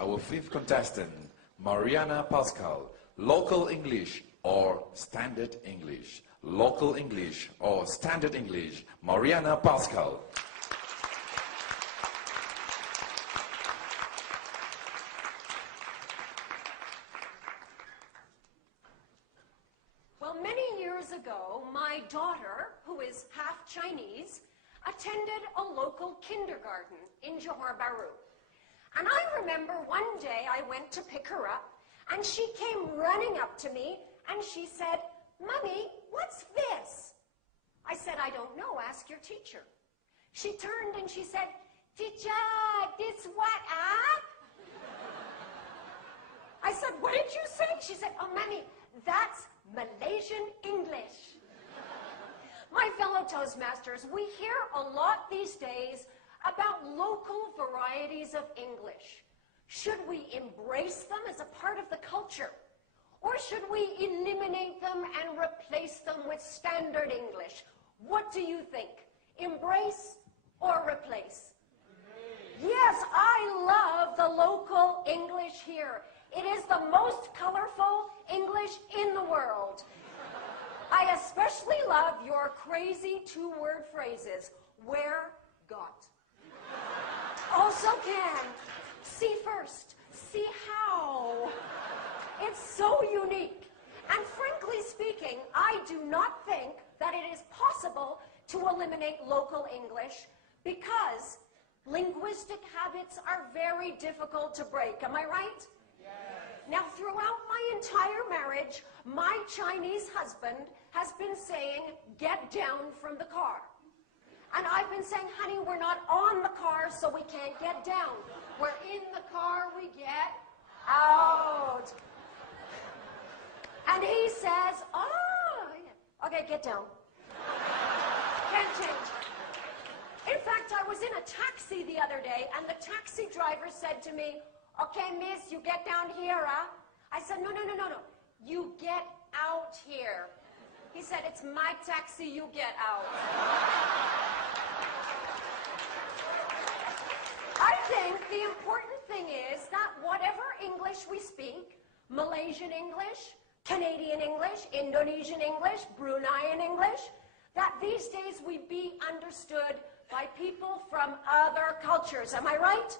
our fifth contestant, Mariana Pascal. Local English or Standard English? Local English or Standard English? Mariana Pascal. Well, many years ago, my daughter, who is half Chinese, attended a local kindergarten in Johor Bahru. And I remember one day I went to pick her up, and she came running up to me, and she said, "Mommy, what's this?" I said, "I don't know, ask your teacher." She turned and she said, "Teacher, this what, ah?" I said, "What did you say?" She said, "Oh, Mommy, that's Malaysian English." My fellow Toastmasters, we hear a lot these days about local varieties of English. Should we embrace them as a part of the culture? Or should we eliminate them and replace them with standard English? What do you think? Embrace or replace? Yes, I love the local English here. It is the most colorful English in the world. I especially love your crazy two-word phrases. Where, got. Also can. See first. See how. It's so unique. And frankly speaking, I do not think that it is possible to eliminate local English because linguistic habits are very difficult to break. Am I right? Yes. Now, throughout my entire marriage, my Chinese husband has been saying, "Get down from the car." And I've been saying, "Honey, we're not on the car, so we can't get down. We're in the car, we get out." And he says, "Oh, okay, get down." Can't change. In fact, I was in a taxi the other day, and the taxi driver said to me, "Okay, miss, you get down here, huh?" I said, No. You get out here." He said, "It's my taxi, you get out." I think the important thing is that whatever English we speak, Malaysian English, Canadian English, Indonesian English, Bruneian English, that these days we be understood by people from other cultures. Am I right?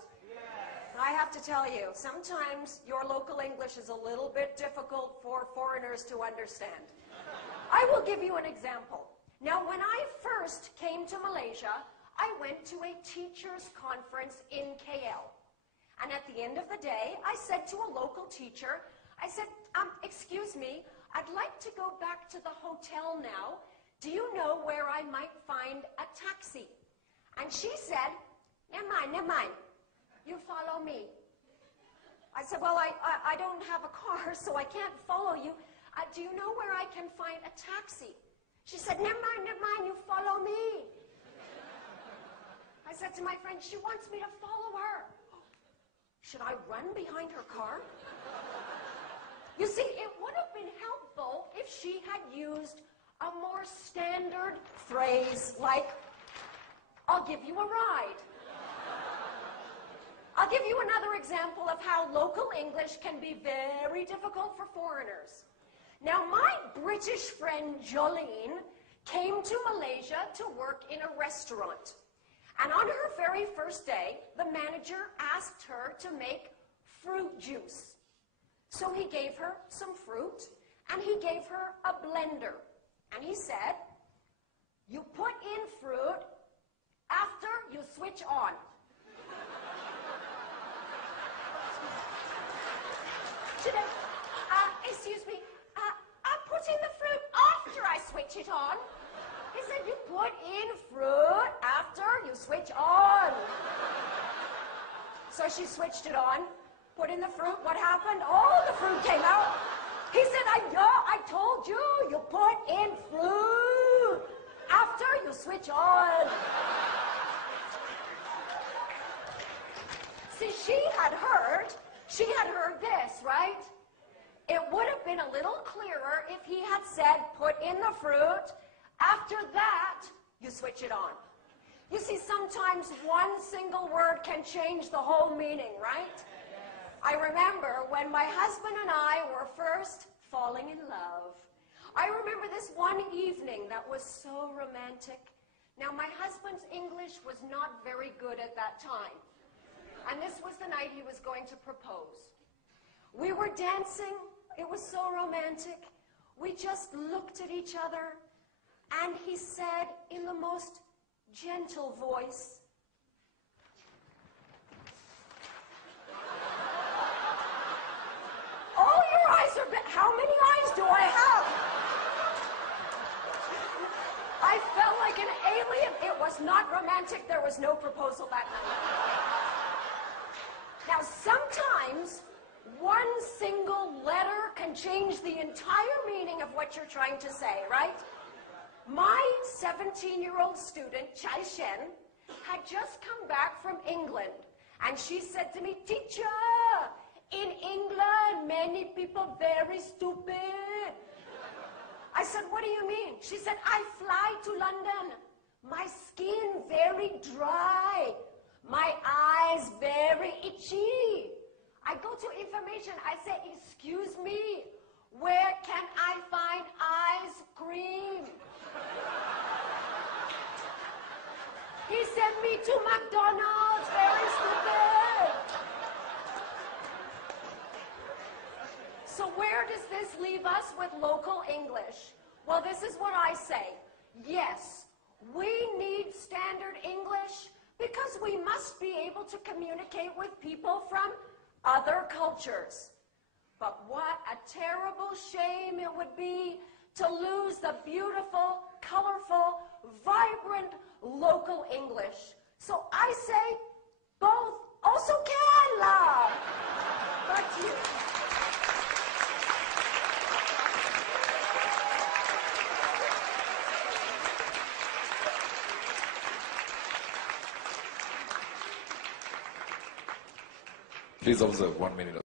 I have to tell you, sometimes your local English is a little bit difficult for foreigners to understand. I will give you an example. Now, when I first came to Malaysia, I went to a teachers' conference in KL. And at the end of the day, I said to a local teacher, I said, "Excuse me, I'd like to go back to the hotel now. Do you know where I might find a taxi?" And she said, never mind. You follow me." I said, "Well, I don't have a car, so I can't follow you. Do you know where I can find a taxi?" She said, never mind, you follow me." I said to my friend, "She wants me to follow her. Should I run behind her car?" You see, it would have been helpful if she had used a more standard phrase like, "I'll give you a ride." I'll give you another example of how local English can be very difficult for foreigners. Now, my British friend Jolene came to Malaysia to work in a restaurant. And on her very first day, the manager asked her to make fruit juice. So he gave her some fruit, and he gave her a blender. And he said, "You put in fruit after you switch on." Excuse me, I put in the fruit after I switch it on. He said, "You put in fruit after you switch on." So she switched it on, put in the fruit. What happened? All the fruit came out. He said, I told you, you put in fruit after you switch on. See, she had heard this, right? It would have been a little clearer if he had said, "Put in the fruit. After that, you switch it on." You see, sometimes one single word can change the whole meaning, right? I remember when my husband and I were first falling in love. I remember this one evening that was so romantic. Now, my husband's English was not very good at that time. And this was the night he was going to propose. We were dancing. It was so romantic. We just looked at each other, and he said in the most gentle voice, "Oh, your eyes are big. How many eyes do I have?" I felt like an alien. It was not romantic. There was no proposal that night. Now, sometimes one single letter can change the entire meaning of what you're trying to say, right? My 17-year-old student, Chai Shen, had just come back from England, and she said to me, "Teacher, in England, many people very stupid." I said, "What do you mean?" She said, "I fly to London. My skin very dry. My eyes very itchy. I go to information. I say, 'Excuse me, where can I find ice cream?' He sent me to McDonald's. Very stupid." So where does this leave us with local English? Well, this is what I say. Yes, we need standard English because we must be able to communicate with people from other cultures. But what a terrible shame it would be to lose the beautiful, colorful, vibrant local English. So I say both also can, love. Back to you. Please observe 1 minute.